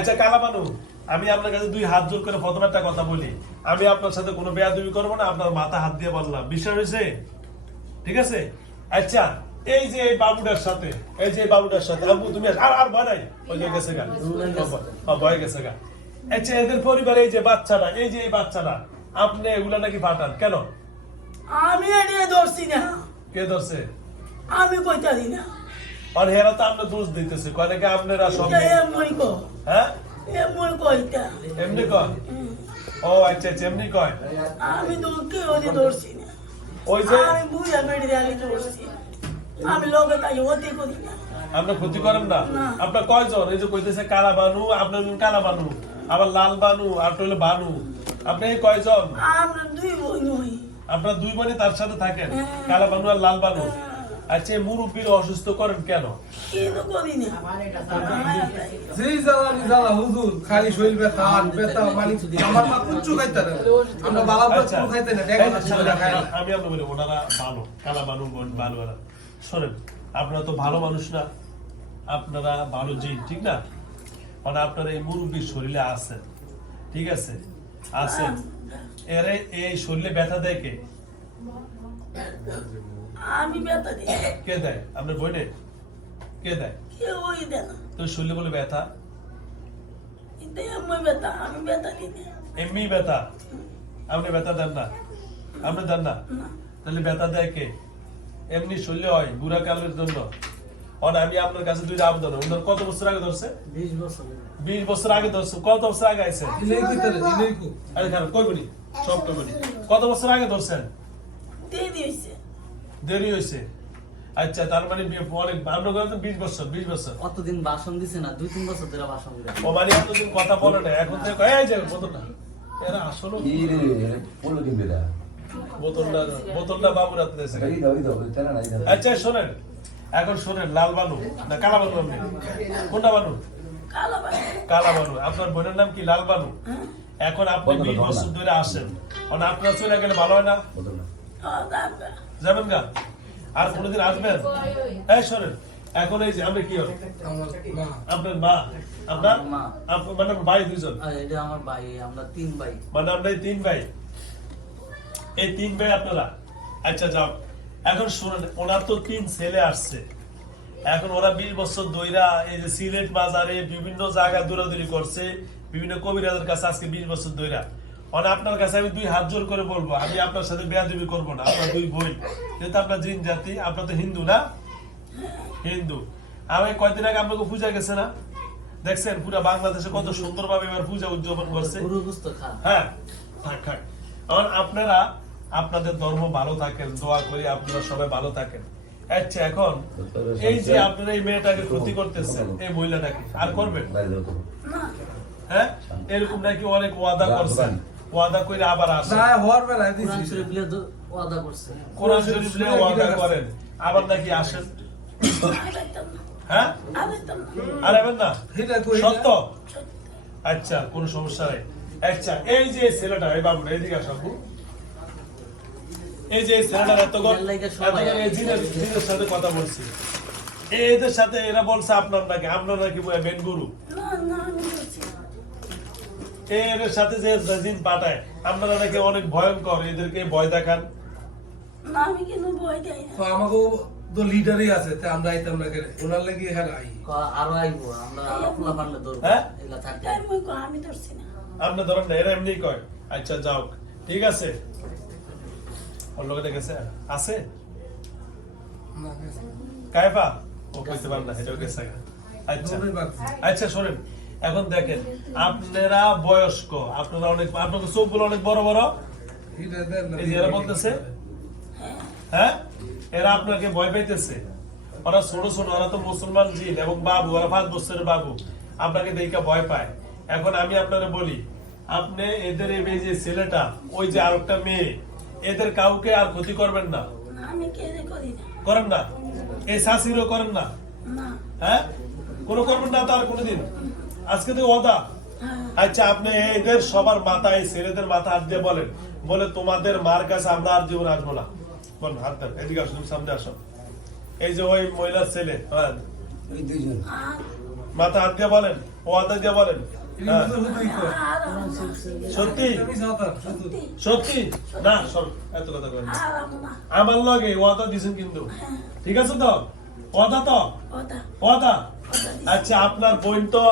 আচ্ছা কালামানু আমি আপনার কাছে দুই হাত জোর করে প্রথম একটা কথা বলি। আমি আপনার সাথে কোনো বেয়াদবি করব না আপনার মাথা হাত দিয়ে বললাম। বিশ্বাস হয়েছে? ঠিক আছে? আচ্ছা এই যে এই বাবুটার সাথে এই যে বাবুটার সাথে আব্বু তুমি আর আর ভয় নাই? ওই যে গেছে গা। ভয় গেছে গা। আচ্ছা এদের পরিবারে এই যে বাচ্চাটা এই যে এই বাচ্চাটা আপনি এগুলা নাকি পাঠান কেন? আমি এনে ধরছি না। কে ধরছে? আমি কইতারি না। আর হেরা তো আপনার দোষ দিতেছে কয় নাকি আপনারা সব এমনি কো হ্যাঁ? এমনি কইতা এমনি কয়? ও আচ্ছা আচ্ছা এমনি কয়? আমি তোকে ওনে ধরছি না। ওই যে আমি বুঝা মেরে আমি ধরছি। আমি লগে তাই ওতে করি না। আপনি ক্ষতি করেন না। আপনার কয়জন? এই যে কইতেছে কালা বানু আপনার কালা বানু আবার লাল বানু আর হলো বানু। আপনি কয়জন? আমরা দুই বই আপনার দুই বোনই তার সাথে থাকেন হ্যাঁ। কালা বানু আর লাল বানু। আচ্ছা মুরব্বীর অসুস্থ করেন কেন? কিন্তু যেই জ্বালা জ্বালা হুজুর খালি শরীর ব্যথা হাত ব্যথা মানে আমার মা কুচ্ছু খাইতে না। আমরা বালা আচ্ছা। কুচ্ছু খাইতে না ডেকে আচ্ছা, না। আমি আপনার বলি ওনারা ভালো কালা বোন ভালো ওরা শোনেন আপনারা তো ভালো মানুষ না আপনারা ভালো জিন ঠিক না? মানে আপনারা এই মুরব্বীর শরীরে আছেন ঠিক আছে? আছেন। এরে এই শরীরে ব্যথা দেয় কে? আমি বেতা দিই। কে দেয়? আপনার বইনে কে দেয়? কে ওই দেয় না। তো শরীরে বলে ব্যথা? কিন্তু এমনি বেতা আমি বেতা দিই এমনি ব্যথা? আপনি ব্যথা দেন না। আপনি দেন না? তাহলে ব্যথা দেয় কে? এমনি শরীরে হয় বুড়া কালের জন্য। আর আমি আপনার কাছে দুইটা আবেদন ওনার কত বছর আগে ধরছে? বিশ বছর বিশ বছর আগে ধরছে। কত বছর আগে আইছে? আরে খারাপ কই বলি? সব কই বলি? কত বছর আগে ধরছেন? দিয়ে দিয়েছে দেরি হয়েছে। আচ্ছা তার মানে অনেক আমরা তো বিশ বছর বিশ বছর। অতদিন বাসন দিছে না দুই তিন বছর ধরে বাসন দিছে। ও মানে এতদিন কথা বলে না এখন থেকে এই যে বোতলটা। এরা আসলে Ire, pollo che veda. বোতলটা বোতলটা বাবুর হাতে দিয়েছে। Ida, ida, tena na ida. আচ্ছা শোনেন এখন শোনেন লাল বানু না কালা বানু আপনি? কোনটা বানু? কালো ভাই কালা বানু আপনার বোনের নাম কি? লাল বানু? এখন আপনি বিশ বছর ধরে আসেন। কারণ আপনার চলে গেলে ভালো হয় না. যাবেন গা আর কোনোদিন আসবেন? এই শোনেন এখন এই যে আমরা কি হল আপনার মা আপনার? আপনার মানে ভাই দুজন এটা আমার ভাই আমরা তিন ভাই। মানে আমরা তিন ভাই? এই তিন ভাই আপনারা? আচ্ছা যাও। এখন শুনেন ওনার তো তিন ছেলে আসছে। এখন ওরা বিশ বছর দইরা এই যে সিলেট বাজারে বিভিন্ন জায়গায় দৌড়াদৌড়ি করছে বিভিন্ন কবিরাজের কাছে আজকে বিশ বছর দইরা মানে আপনার কাছে আমি দুই হাত জোর করে বলব আমি আপনার সাথে বেয়াদবি করব না আপনার দুই বোন। যেহেতু আপনার জিন জাতি আপনার তো হিন্দু না? হিন্দু। আমি কয়দিন আগে আপনাকে পূজা গেছে না? দেখছেন পুরো বাংলাদেশে কত সুন্দরভাবে এবার পূজা উদযাপন করছে। হ্যাঁ থাক থাক। কারণ আপনারা আপনাদের ধর্ম ভালো থাকেন দোয়া করি আপনারা সবাই ভালো থাকেন। আচ্ছা এখন এই যে আপনারা এই মেয়েটাকে ক্ষতি করতেছেন এই মহিলাটাকে আর করবেন? হ্যাঁ এরকম নাকি অনেক ওয়াদা করছেন? ওয়াদা করে আবার আসেন না হওয়ার বেলায় কোরআন দিছি শরীফ লিয়ে ওয়াদা করছে। কোরআন শরীফ নিয়ে ওয়াদা করেন। আবার নাকি আসেন। না হ্যাঁ আবেতাম না? আর এবার না সত্য? আচ্ছা কোন সমস্যা নেই। আচ্ছা এই যে ছেলেটা এই বাবু এইদিকে আসো এই যে জিনের জিনের সাথে কথা বলছি। এদের সাথে এরা বলছে আপনার নাকি আপনার নাকি মেন গুরু। না না। এর সাথে যে জিন পাঠায় আপনারা নাকি অনেক ভয়ঙ্কর এদেরকে ভয় দেখান? না আমি কিন্তু ভয় দেয় তো আমাকেও তো লিডারই আছে তে আমরা আইতাম না কেন? ওনার লাগি এখানে আই। আরও আইবো আমরা আপনা পারলে ধরবো হ্যাঁ? এগুলা থাকবে তাই মই কই, আমি ধরছি না। আপনি ধরেন না এরা এমনি কয় আচ্ছা যাও ঠিক আছে? ওর লোকে গেছে আছে কায়ফা? ও কইতে পার না এটাও গেছে আচ্ছা। আচ্ছা শোনেন এখন দেখেন আপনারা বয়স্ক আপনারা অনেক আপনাদের চোখগুলো অনেক বড় বড়। এরা বলতেছে হ্যাঁ? এরা আপনাকে ভয় পাইতেছে। ওরা ছোট ছোট ওরা তো মুসলমান জিন এবং বাবু ওরা পাঁচ বছরের বাবু। আপনাকে দেখে ভয় পায়। এখন আমি আপনারা বলি আপনি এদের এই যে ছেলেটা ওই যে আর একটা মেয়ে এদের কাউকে আর ক্ষতি করবেন না। করেন না। এই শাসিরও করেন না। হ্যাঁ? কোনো করবেন না তার কোনোদিন। আজকে তো ওদা হ্যাঁ আচ্ছা আপনি এদের সবার মাথায় ছেলেদের মাথা হাত দিয়ে বলেন। বলে তোমাদের মার কাছে আমরা আর জীবন আসব না। বল হাত দেন এদিকে আসুন সামনে আসো এই যে ওই মহিলার ছেলে হ্যাঁ। মাথা হাত দিয়ে বলেন ওয়াদা দিয়ে বলেন। হ্যাঁ। সত্যি। সত্যি। না সর এত কথা আমার লগে ওয়াদা দিছেন কিন্তু। ঠিক আছে তো? ওয়াদা তো? ওয়াদা? আচ্ছা আপনার বোন তো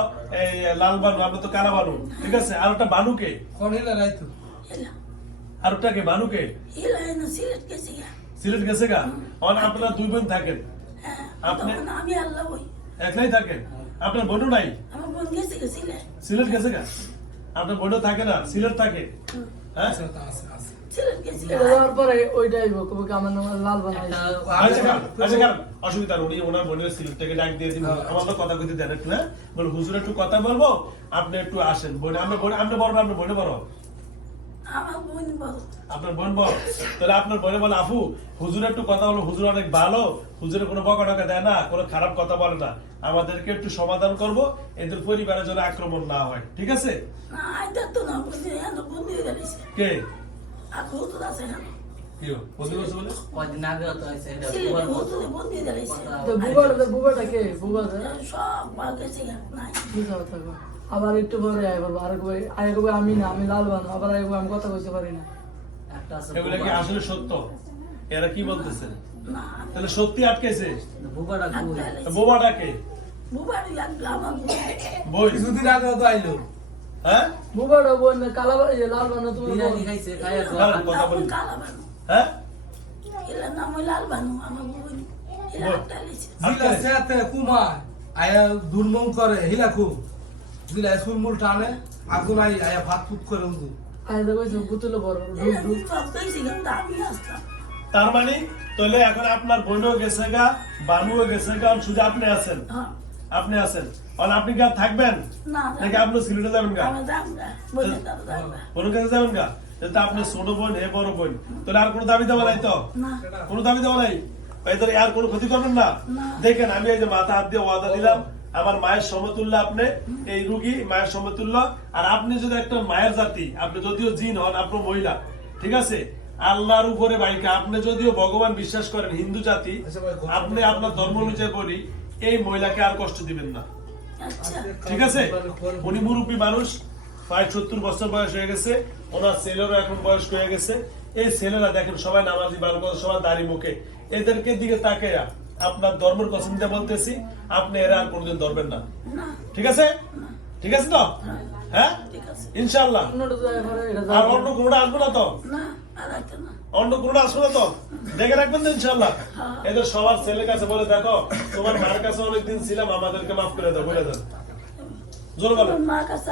লাল বানু আমরা তো কালা বানু ঠিক আছে? আর ওটা বানুকে? আর ওটা কে বানুকে? সিলেট গেছি গা। অন আপনারা দুই বোন থাকেন। হ্যাঁ আপনি- আমি আল্লাহ ওই একলাই থাকেন? আপনার বোনও নাই? আমার বোন গেছে সিলেট। সিলেট গেছে গা? আপনার বোনও থাকে না? সিলেট থাকে? হ্যাঁ? আচ্ছা, আছে, আছে। সিলেট গেছি এটা দেওয়ার পরে ওইটাই কবে আমার নাম লাল বানাই একটা কারণ কারণ অসুবিধা উনি ওনার বোনের সিলেট ডাক দিয়ে আমার তো কথা কইতে দেন একটু হ্যাঁ? বলে হুজুর একটু কথা বলব? আপনি একটু আসেন। বোন আমরা বোন আমরা বড় না, আপনার বোনে বড়। বল আপনার বোন বল তাহলে আপনার বোনে বলে আফু হুজুর একটু কথা বলো হুজুর অনেক ভালো। হুজুরের কোনো বকা টকা দেয় না কোনো খারাপ কথা বলে না। আমাদেরকে একটু সমাধান করব এদের পরিবারের জন্য আক্রমণ না হয়। ঠিক আছে? কে? হ্যাঁ? আবার একটু পরে আরেকবার আমি না আমি লাল বানো আবার আরেকবার আমি কথা বলতে পারি না। আসলে সত্য? এরা কি বলতেছে? তাহলে সত্যি আটকেছে? বোবাটাকে কিছুদিন আগে তো আইলো। হ্যাঁ? বুবাটা বোন কালা বা- লাল বানো তুমি বিরিয়ানি খাইছে খাইয়া কথা বলি। কালা বানু হ্যাঁ? এলা নাম লাল বানু আমার বোন এলা। বল। জিলা সেতে কুমার, আয়া দুর্মং করে, হিলা খুব। জিলা সুরমুল টানে, আগুন আই- আয়া ফাঁক ফুক করে হুজুর। আয় তো কইছো বুতুলে বড় ঢুক এলা সব কইছি কিন্তু আমি আসলাম তার মানে তাহলে এখন আপনার বোনও গেছে গা বানুও গেছে গা শুধু আপনি আছেন। হ্যাঁ। আপনি আছেন। আর আপনি কি আর থাকবেন? নাকি আপনি সিলেটে যাবেন গা? কোনো কাছে যাবেন গা? যেহেতু আপনি ছোট বোন হে বড় বোন তাহলে আর কোনো দাবি দেওয়া নাই তো? কোনো দাবি দেওয়া নাই? এদের আর কোনো ক্ষতি করবেন না। দেখেন আমি এই যে মাথা হাত দিয়ে ওয়াদা দিলাম আমার মায়ের সমতুল্য আপনি এই রুগী মায়ের সমতুল্য। আর আপনি যদি একটা মায়ের জাতি আপনি যদিও জিন হন আপনার মহিলা ঠিক আছে? আল্লাহর উপরে বাইকা। আপনি যদিও ভগবান বিশ্বাস করেন হিন্দু জাতি আপনি আপনার ধর্ম অনুযায়ী বলি এই মহিলাকে আর কষ্ট দিবেন না। আচ্ছা। ঠিক আছে? উনি মুরব্বী মানুষ প্রায় সত্তর বছর বয়স হয়ে গেছে ওনার ছেলেরও এখন বয়স হয়ে গেছে। এই ছেলেরা দেখেন সবাই নামাজি ভালো কথা সবাই দাড়ি মুখে। এদেরকে দিকে তাকে আপনার ধর্মের কসম দিয়ে বলতেছি আপনি এরা আর কোনোদিন ধরবেন না। ঠিক আছে? ঠিক আছে তো? হ্যাঁ? ঠিক আছে। ইনশাল্লাহ আর অন্য কোনোটা আসব না তো? না আর একটা না। অন্য কোনটা তো। দেখে রাখবেন তো ইনশাল্লাহ এদের সবার কাছে বলে দেখো তোমার মার কাছে অনেকদিন ছিলাম আমাদেরকে মাফ করে দাও বলে জোর মার কাছে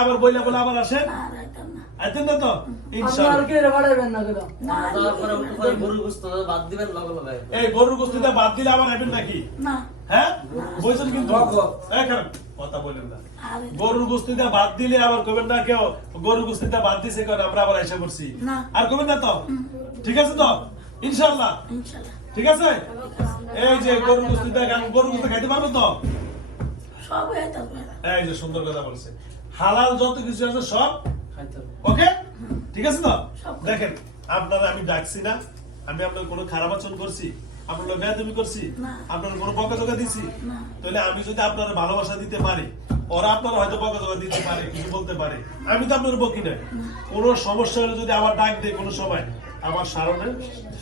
আবার বইলা বলে আবার আসে না তো ইনশাআল্লাহ না বাদ দিবেন এই গরুর গোস্তিটা বাদ দিলে আবার আইবেন নাকি না হ্যাঁ বলছেন কিন্তু কথা বলেন না গরুর গোস্তিটা বাদ দিলে আবার কবেন না কেউ গরুর গোস্তিটা বাদ দিছে কারণ আমরা আবার এসে করছি আর কবেন না তো ঠিক আছে তো ইনশাআল্লাহ ইনশাল্লাহ ঠিক আছে এই যে গরুর গোস্তিটা গরুর গোস্তি খাইতে পারব তো সব এই যে সুন্দর কথা বলছে হালাল যত কিছু আছে সব। ওকে? ঠিক আছে তো? দেখেন আপনারা আমি ডাকছি না আমি আপনার কোনো খারাপ আচরণ করছি আপনার করছি আপনার কোনো বকাঝকা দিছি তাহলে আমি যদি আপনার ভালোবাসা দিতে পারি ওরা আপনার হয়তো বকাঝকা দিতে পারে কিছু বলতে পারে। আমি তো আপনার বকি না। কোনো সমস্যা হলে যদি আমার ডাক দেয় কোনো সময় আমার সারণে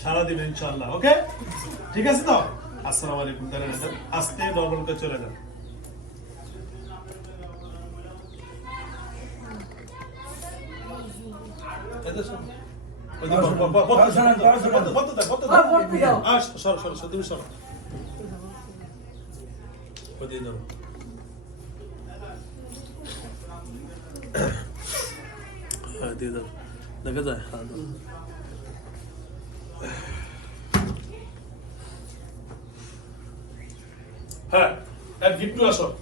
সারা দিবেন ইনশাআল্লাহ ওকে? ঠিক আছে তো? আসসালামু আলাইকুম তাহলে আস্তে নর্মাল করে চলে যান। দিয়ে হ্যাঁ, দাও। দেখা যায়? হ্যাঁ। হ্যাঁ, এক গিট্টু আসো।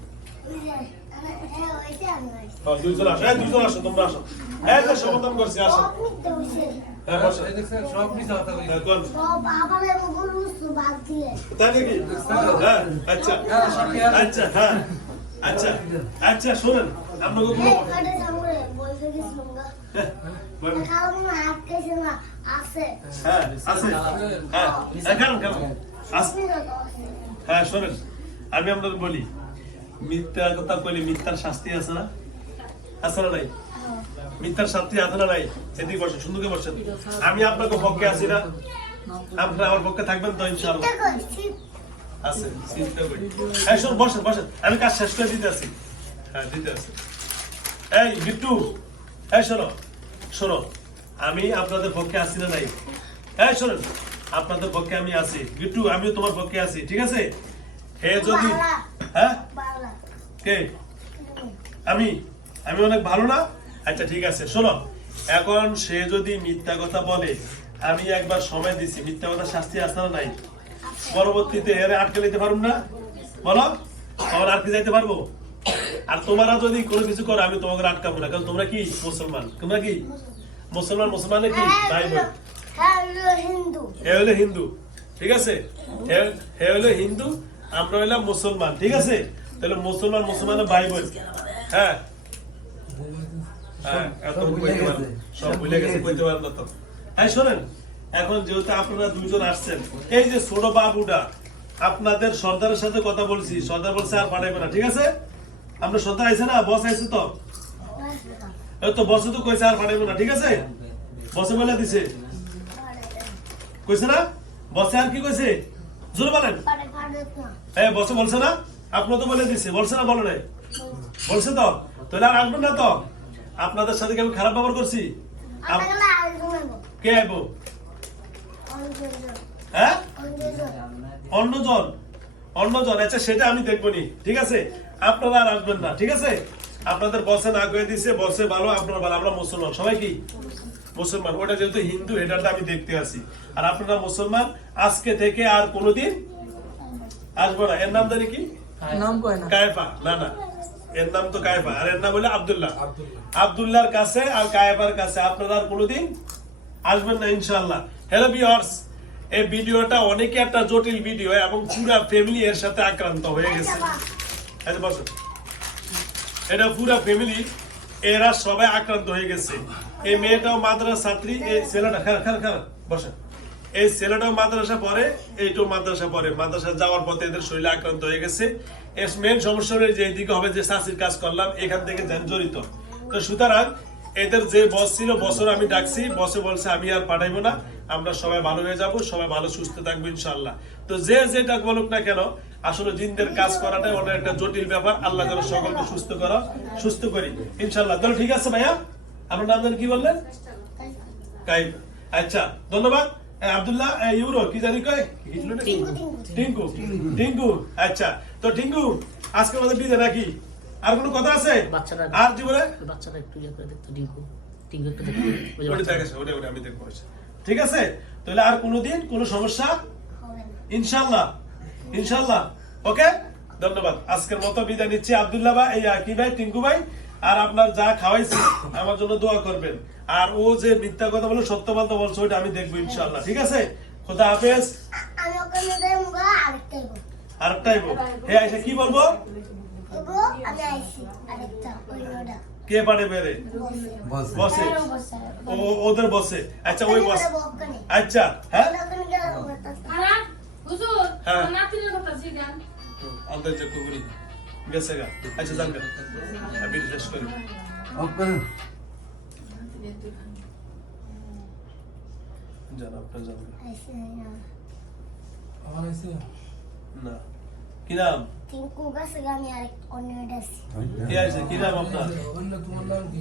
হ্যাঁ, দুইজন আসো, এই দুইজন আসো, তোমরা আসো। যে সমাধান করছি, আসো। হ্যাঁ, হ্যাঁ, হ্যাঁ, আচ্ছা।, আচ্ছা, আচ্ছা, আচ্ছা। শোনেন হ্যাঁ শোনেন আমি আপনাদের বলি মিথ্যা কথা বলি মিথ্যার শাস্তি আছে না? আছে না নাই? মিথ্যার শাস্তি আছে না নাই? এদিকে বসেন সুন্দরকে বসেন আমি আপনাকে পক্ষে আছি না। আপনারা আমার পক্ষে থাকবেন তো ইনশাআল্লাহ। আছে চিন্তা করি। হ্যাঁ শোন বসেন বসেন। আমি কাজ শেষ করে দিতে আছি। হ্যাঁ দিতে আছি। এই বিট্টু এই শোনো শোনো আমি আপনাদের পক্ষে আছি না নাই? এই শোনেন আপনাদের পক্ষে আমি আছি। বিট্টু আমিও তোমার পক্ষে আছি ঠিক আছে? হে যদি হ্যাঁ? কে? আমি আমি অনেক ভালো না? আচ্ছা ঠিক আছে। শোনো এখন সে যদি মিথ্যা কথা বলে আমি একবার সময় দিছি। মিথ্যা কথা শাস্তি আসে নাই? পরবর্তীতে এর আটকে নিতে পারব না? বলো আমার আটকে যাইতে পারব? আর তোমরা যদি কোনো কিছু করো আমি তোমাকে আটকাবো না। কারণ তোমরা কি মুসলমান? তোমরা কি? মুসলমান মুসলমানের কি ভাই বোন হ্যাঁ হিন্দু। হে হলো হিন্দু ঠিক আছে? হে- হলো হিন্দু আমরা হইলাম মুসলমান ঠিক আছে? তাহলে মুসলমান মুসলমানের ভাই বোন। হ্যাঁ হ্যাঁ, এত কইতে পারব সব ভুলে গেছে কইতে পারব তো। হ্যাঁ শোনেন এখন যেহেতু আপনারা দুইজন আসছেন এই যে ছোট বাবুটা আপনাদের সর্দারের সাথে কথা বলছি সর্দার বলছে আর পাঠাইবে না ঠিক আছে? আপনার সর্দার আইছে না? বস আইছে তো? তো বসে তো কইছে আর পাঠাইবে না ঠিক আছে? বসে বলে দিছে। কইছে না? বসে আর কি কইছে? জোর বলেন। হ্যাঁ বসে বলছে না? আপনার তো বলে দিছে বলছে না বলে নাই। বলছে তো? তাহলে আর আসবেন না তো? আপনাদের সাথে কি আমি খারাপ ব্যবহার করছি? কে আইব? হ্যাঁ? অন্যজন অন্যজন আচ্ছা সেটা আমি দেখব নি ঠিক আছে? আপনারা আর আসবেন না ঠিক আছে? আপনাদের বসে না করে দিছে বসে ভালো আপনারা ভালো আমরা মুসলমান। সবাই কি? মুসলমান। ওটা যেহেতু হিন্দু এটাটা আমি দেখতে আসি আর আপনারা মুসলমান আজকে থেকে আর কোনোদিন আসব না। এর নাম জানি কি? নাম কয় না। কায়েফা। না না। এর নাম তো কায়েফা আর এর নাম হলো আব্দুল্লাহ। আব্দুল্লাহ। আব্দুল্লাহর কাছে আর কায়েফার কাছে আপনারা আর কোনোদিন আসবেন না ইনশাআল্লাহ। হ্যালো ভিউয়ার্স এই ভিডিওটা অনেকে একটা জটিল ভিডিও এবং পুরা ফ্যামিলি এর সাথে আক্রান্ত হয়ে গেছে। বসো। এটা পুরা ফ্যামিলি এরা সবাই আক্রান্ত হয়ে গেছে। এই মেয়েটাও মাদ্রাসা ছাত্রী এই ছেলেটা খারাপ খারাপ খারাপ বসে। এই ছেলেটাও মাদ্রাসা পড়ে এইটাও মাদ্রাসা পড়ে। মাদ্রাসা যাওয়ার পথে এদের শরীরে আক্রান্ত হয়ে গেছে। এর মেন সমস্যা যে এইদিকে হবে যে কাজ করলাম, এখান থেকে জড়িত। তো সুতরাং এদের যে বস ছিল বছর আমি ডাকছি বসে বলছে, আমি আর পাঠাইবো না, আমরা সবাই ভালো হয়ে যাব, সবাই ভালো, সুস্থ থাকব ইনশাল্লাহ তো যে যেটা বলুক না কেন, আসলে জিনদের কাজ করাটাই অনেক একটা জটিল ব্যাপার। আল্লাহ যেন সকলকে সুস্থ করা, সুস্থ করি। ইনশাল্লাহ তাহলে ঠিক আছে ভাইয়া? আপনার নাম কি বললেন? কাইম আচ্ছা ধন্যবাদ। আব্দুল্লাহ ইউরো কি জানি কয়? টিঙ্কু। টিঙ্কু। আচ্ছা তো টিঙ্কু আজকে আমাদের বিদে নাকি? আর কোনো কথা আছে? বাচ্চারা আর জীবনে? বাচ্চাটা একটু ইয়ে করে দেখতো টিঙ্কু। টিঙ্কু একটু দেখতো। ওটা ওটা ওটা আমি দেখব আচ্ছা। ঠিক আছে? তাহলে আর কোনোদিন কোনো সমস্যা? হবে না। ইনশাল্লাহ। ইনশাল্লাহ। ওকে? ধন্যবাদ। আজকের মতো বিদায় নিচ্ছি আব্দুল্লাহ ভাই এই আকি ভাই টিঙ্কু ভাই। আর আপনার যা খাওয়াইছি আমার জন্য দোয়া করবেন। আর ও যে মিথ্যা কথা বলে সত্য কথা বলছে ওইটা আমি দেখব ইনশাল্লাহ ঠিক আছে? খোদা হাফেজ। আমি ওখানে দেবো আরেকটা দেবো আরেকটা আইবো। হে আইসা কি বলব? কে পারে বেড়ে? বস। ওদের বসে। আচ্ছা ওই বস আচ্ছা হ্যাঁ? হ্যাঁ। আন্তর্জাতিক কুকুরি গেছে গা। আচ্ছা যান আমি শেষ করি। আপনার না আমার হয়েছে না। কি নাম? টিঙ্কু গাছে কে আছে কি নাম আপনার? অন্য তোমার নাম কি?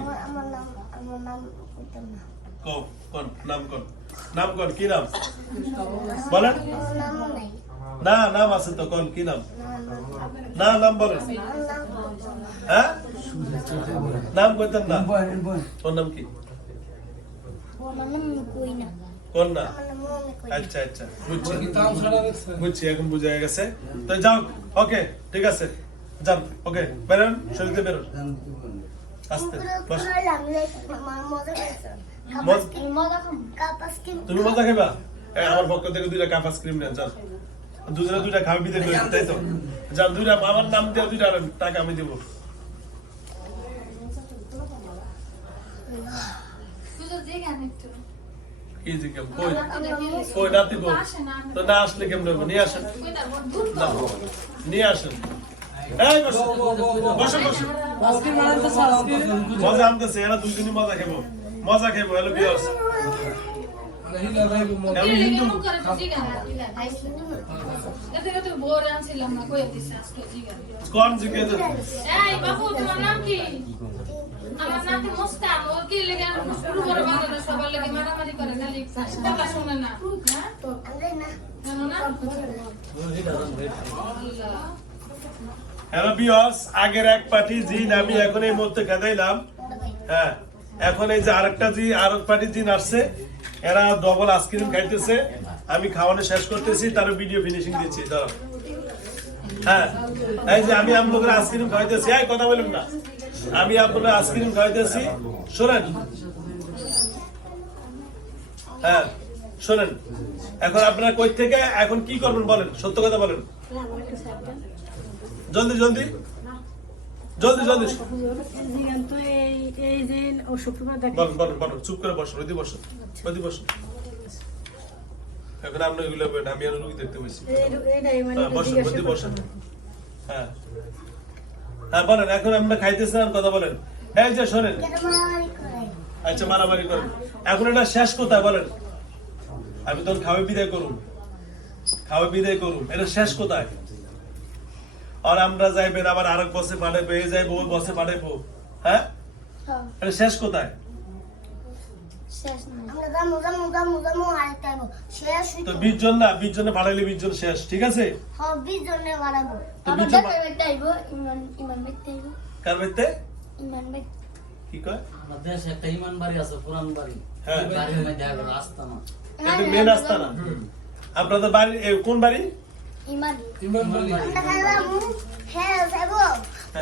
আমার আমার নাম আমার নাম কইতাম না। কও কোন নাম কোন? নাম কোন? কি নাম? বলেন। না নাম আছে তো কোন কি নাম? না নাম বলেন। হ্যাঁ? নাম কইতেন না তোর নাম কি? আচ্ছা আচ্ছা বুঝছি। কি তাম ছাড়া দেখছে বুঝছি এখন বুঝা গেছে। তো যাও ওকে ঠিক আছে। যান ওকে বেরোন আস্তে বস। তুমি মজা খাইবা? আমার পক্ষ থেকে দুইটা কাপ আইসক্রিম নেন যান। দুজনে দুইটা খাওয়া বিদে করে তাই তো? যান দুইটা আমার নাম দিয়ে দুইটা টাকা আমি দেবো। কি কই? তো না আসলে কেমন হবে? নিয়ে আসেন। নিয়ে আসেন। এই বসো বসো বসো আজকে বানাতে স্যার আজকে মজা আনতেছে এরা দুজনই মজা খেবো মজা খেবো হ্যালো বিয়ার্স হিলা আমি হিন্দু। কোন জিকে এই বাবু তোমার নাম কি? আমার নাম তো মোস্তান ও কি লেগে শুরু করে বাংলাদেশ সবার লেগে মারামারি করে খালি? কথা শুনে না। হ্যাঁ? জানো না? আল্লাহ হ্যালো বিয়ার্স আগের এক পার্টি জিন আমি এখন এই মুহূর্তে খেদাইলাম। হ্যাঁ এখন এই যে আরেকটা জি আরেক পার্টি জিন আসছে। এরা ডবল আইসক্রিম খাইতেছে। আমি খাওয়ানো শেষ করতেছি তার ভিডিও ফিনিশিং দিচ্ছি দাঁড়াও হ্যাঁ এই যে আমি আপনাদের আইসক্রিম খাইতেছি এই কথা বলেন না। আমি আপনাদের আইসক্রিম খাইতেছি শোনেন। হ্যাঁ শোনেন। এখন আপনারা কই থেকে এখন কি করবেন বলেন সত্য কথা বলেন। জলদি জলদি। জলদি জলদি। বলুন বলুন বলুন চুপ করে বসো ওইদি বসো ওইদি বসো এখন আপনি বলেন আমি আর রুগী দেখতে এইটাই মানে হ্যাঁ, বসুন। বসেন। হ্যাঁ। হ্যাঁ বলেন এখন আমরা খাইতেছি আর কথা বলেন। এই যে শোনেন। আচ্ছা মারামারি করেন। এখন এটা শেষ কোথায় বলেন। আমি তোর খাওয়া বিদায় করুন খাওয়া বিদায় করুন এটা শেষ কোথায় আর আমরা যাইবেন আবার আরেক বসে পাঠাবো এই যাইবো ওই বসে পাঠাবো হ্যাঁ? এটা শেষ কোথায় আমরা যাব যাব যাব যাব আরেকটা যাব শেষ তো হইতো বিশ জন না বিশ জনে পাঠাইলে বিশ জন শেষ ঠিক আছে? হবির জন্য বাড়াবো। তো বিশ জন পা- ইমান ইমান ব্যক্তি আইবো। কার বাড়িতে ইমান ব্যক্তি কি কয়? দেশে একটা ইমান বাড়ি আছে পুরান বাড়ি। হ্যাঁ। বাড়ির মধ্যে এটা মেন আপনাদের বাড়ি কোন বাড়ি? ইমান হ্যাঁ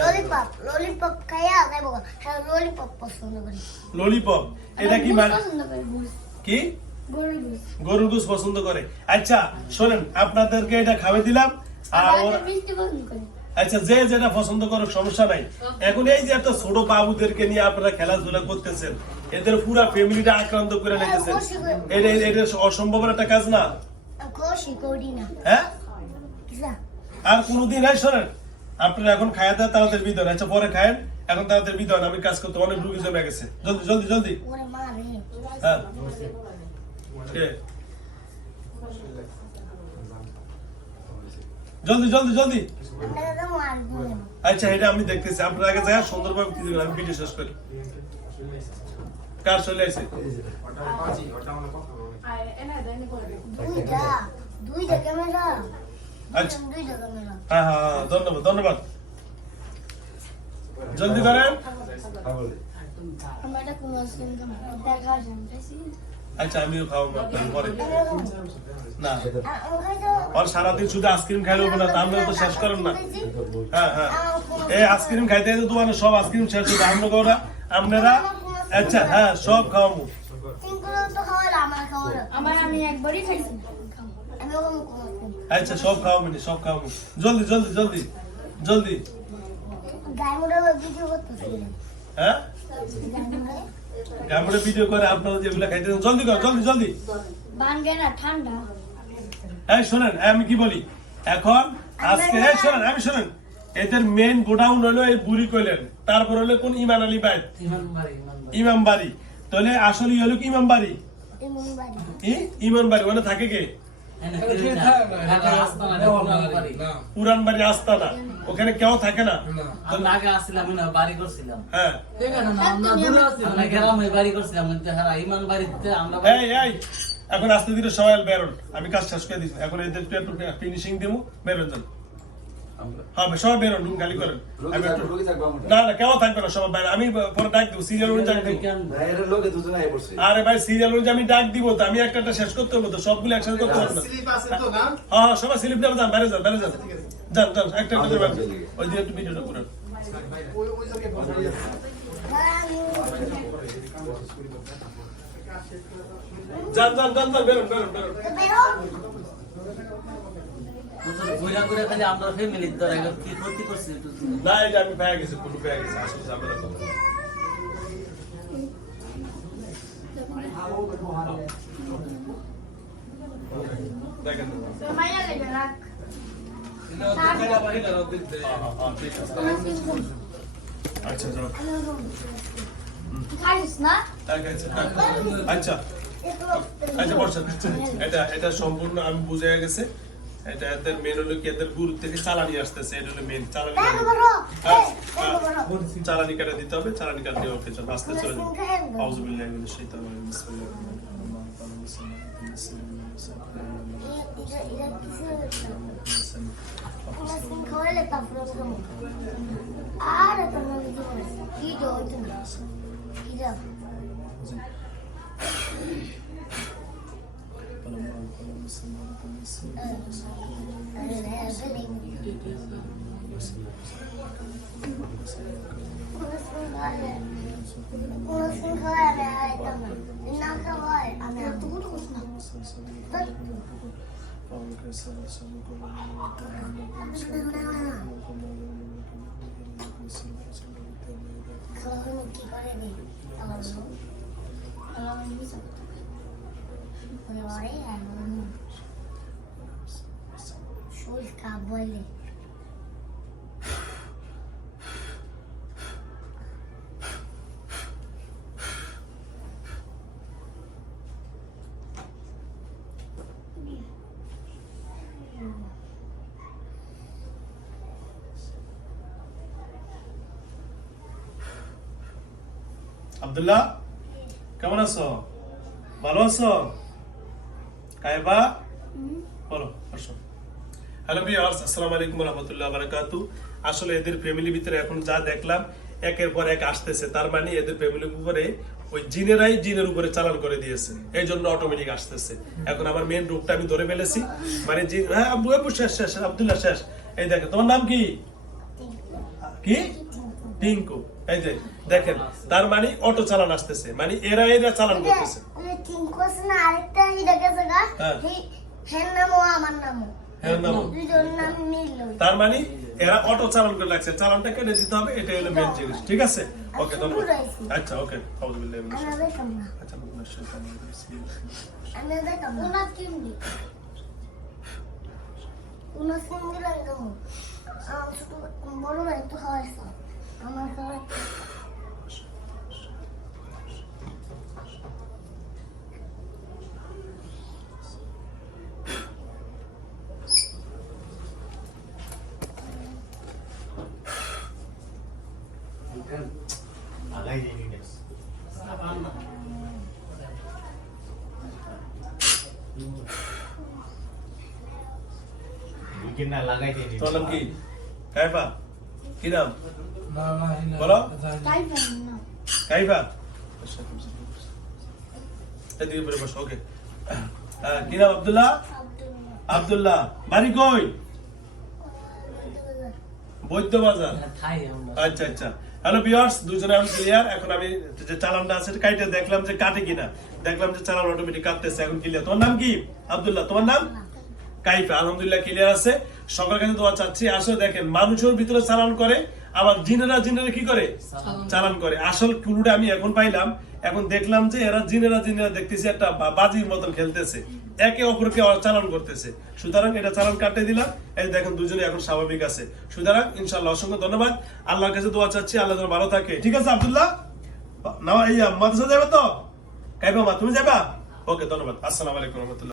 ললিপপ ললিপপ খাইয়া যাব হ্যাঁ ললিপপ পছন্দ করি। ললিপপ এটা কি মানে করি কি? গরুর গোস পছন্দ করে। আচ্ছা শোনেন আপনাদেরকে এটা খাওয়াই দিলাম। আর করি। আচ্ছা যে যেটা পছন্দ করুক সমস্যা নাই। এখন এই যে একটা ছোট বাবুদেরকে নিয়ে আপনারা খেলাধুলা করতেছেন এদের পুরো ফ্যামিলিটা আক্রান্ত করে রেখেছেন। এটা এটা অসম্ভবের একটা কাজ না? করি হ্যাঁ? আর কোনোদিন এই শোনেন আপনারা এখন খায়া দেয় তাড়াতাড়ি বিদন আচ্ছা পরে খায়েন এখন তাড়াতাড়ি বিদন আমি কাজ করতে অনেক রুগী জমে গেছে। জলদি জলদি জলদি। হ্যাঁ। জলদি জলদি জলদি। আচ্ছা এটা আমি দেখতেছি। আপনার আগে যাই সুন্দরভাবে কি দিবেন আমি ভিডিও শেষ করি। কার চলে আসে দুইটা দুইটা ক্যামেরা। আচ্ছা। দুইটা হ্যাঁ হ্যাঁ হ্যাঁ, ধন্যবাদ ধন্যবাদ। জলদি করেন আচ্ছা আমিও খাওয়াবো পরে। না। আর সারাদিন শুধু আইসক্রিম খাইলে হবে না তা আমরা তো শেষ করেন না। হ্যাঁ হ্যাঁ। এই আইসক্রিম খাইতে খাইতে তোমার সব আইসক্রিম শেষ হবে আমরা ওরা আপনারা আচ্ছা হ্যাঁ সব খাওয়াবো। তো আমার আমি একবারই খাইছি। আচ্ছা সব খাওয়াবো নি, সব খাওয়াবো জলদি জলদি জলদি জলদি। ভিডিও হ্যাঁ? ভিডিও করে আপনারা যেগুলো খাইতে জলদি কর জলদি জলদি। বানগে না ঠান্ডা। এই শোনেন আমি কি বলি? এখন আজকে এই শোনেন আমি শোনেন এদের মেন গোডাউন হলো এই বুড়ি কইলেন তারপর হলো কোন ইমান আলী বাড়ি? ইমাম বাড়ি তাহলে আসলে হলো কি ইমাম বাড়ি ইমাম বাড়ি ওখানে থাকে কে? পুরান বাড়ি। না আস্তানা ওখানে কেউ থাকে না। আমরা আগে আসছিলাম না বাড়ি করছিলাম। হ্যাঁ। আমরা গ্রামে বাড়ি করছিলাম কিন্তু হ্যাঁ ইমান বাড়িতে আমরা এই এই এখন আস্তে ধীরে সবাই বেরোন। আমি কাজ শেষ করে দিচ্ছি এখন এদের ফিনিশিং দেবো বেরোন যান। হ্যাঁ সবাই বেরোন রুম খালি করেন। আমি একটু- না না কেউ থাকবে না সবাই বাইরে। আমি পরে ডাক দেবো সিরিয়াল অনুযায়ী আরে ভাই সিরিয়াল অনুযায়ী আমি ডাক দিব তো আমি একটা শেষ করতে হবে তো সবগুলো একসাথে করতে না। হ্যাঁ হ্যাঁ সবাই স্লিপ নেবে যান বাইরে যান বাইরে যান। যান যান একটা একটা করে ওই দিয়ে একটু ভিডিওটা করে। যান যান যান যান বেরোন বেরোন বেরোন। বেরো ঘুরা ঘুরে খালি আমরা ফ্যামিলির দ্বারা কি ক্ষতি করছি না এটা আমি পেয়ে গেছি পুরো পেয়ে গেছি আসলে ঝামেলা না। দেখেন মাইয়া লেগে রাখ এটা দেখাইলা ভাই এটা দেখতে ঠিক আছে। আচ্ছা যাও। খাইস না? আচ্ছা। আচ্ছা আচ্ছা এটা এটা সম্পূর্ণ আমি বুঝে গেছে। এটা এদের মেন হলো কি এদের গুরু থেকে চালানি আসতেছে এটা হলো মেন চালানি কাটা দিতে হবে চালানি কাটা দিয়ে ওকে চল আস্তে চলে মিনাশ শাইতানির রাজিম। sin খাওয়াইলে কি করে নি আমার আমার মিশা ওই ওরে আমার শরীর কাপ বলে আব্দুল্লাহ কেমন আছো? ভালো আছো? আসলে এদের ফ্যামিলি ভিতরে এখন যা দেখলাম, একের পর এক আসতেছে। তার মানে এদের ফ্যামিলির উপরে ওই জিনেরাই জিনের উপরে চালান করে দিয়েছে। এই জন্য অটোমেটিক আসতেছে। এখন আমার মেন রূপটা আমি ধরে ফেলেছি। মানে হ্যাঁ শেষ শেষ, আব্দুল্লাহ, শেষ। এই দেখো তোমার নাম কি? কি? টিঙ্কু। এই যে, দেখেন, তার মানে অটো চালান আসতেছে। মানে এরা এরা চালান করতেছে। ওই তিন আরেকটা হিডা গেছে গা হ্যাঁ। হের নামও আমার নামও হ্যাঁ তার মানে এরা অটো চালান করে লাগছে চালানটা কেটে দিতে হবে এটা হলো মেন জিনিস ঠিক আছে ওকে ধন্যবাদ আচ্ছা ওকে আউযুবিল্লাহি মিনাশ আমি আচ্ছা মিনাশ শাইতানির রাজিম। আমার বড় ভাই তো খাওয়াইছে আমার খাওয়াই লাগাই দিই এটা। উইকেন্ড না লাগাই দিই তোর নাম কি? কাইফা? কি নাম? না না এটা- বলো। এটা- তাই জানি না। কাইফা? এদিকে পরে বসো ওকে কি নাম আব্দুল্লাহ? আব্দুল্লাহ। বাড়ি কই? বৈদ্য বাজার আচ্ছা আচ্ছা। হ্যালো ভিউয়ার্স দুজনে আমি ক্লিয়ার এখন আমি যে চালানটা আছে কাইটে দেখলাম যে কাটে কিনা। দেখলাম যে চালান অটোমেটিক কাটতেছে এখন ক্লিয়ার তোমার নাম কি? আব্দুল্লাহ তোমার নাম? কাইফা আলহামদুলিল্লাহ ক্লিয়ার আছে। সকলের কাছে দোয়া চাচ্ছি। আসলে দেখেন মানুষের ভিতরে চালান করে আবার জিনেরা জিনেরা কি করে? চালান করে। আসল ক্লুটা আমি এখন পাইলাম। এখন দেখলাম যে এরা জিনেরা জিনেরা দেখতেছি একটা বাজির মতন খেলতেছে। একে অপরকে চালান করতেছে। সুতরাং এটা চালান কাটে দিলাম। এই দেখেন দুজনে এখন স্বাভাবিক আছে। সুতরাং ইনশাল্লাহ অসংখ্য ধন্যবাদ। আল্লাহর কাছে দোয়া চাচ্ছি আল্লাহ যেন ভালো থাকে। ঠিক আছে আব্দুল্লাহ? না এই মাদ্রাসা যাবে তো? কাইবা মা তুমি যাবা ওকে ধন্যবাদ। আসসালামু আলাইকুম রহমতুল্লাহ।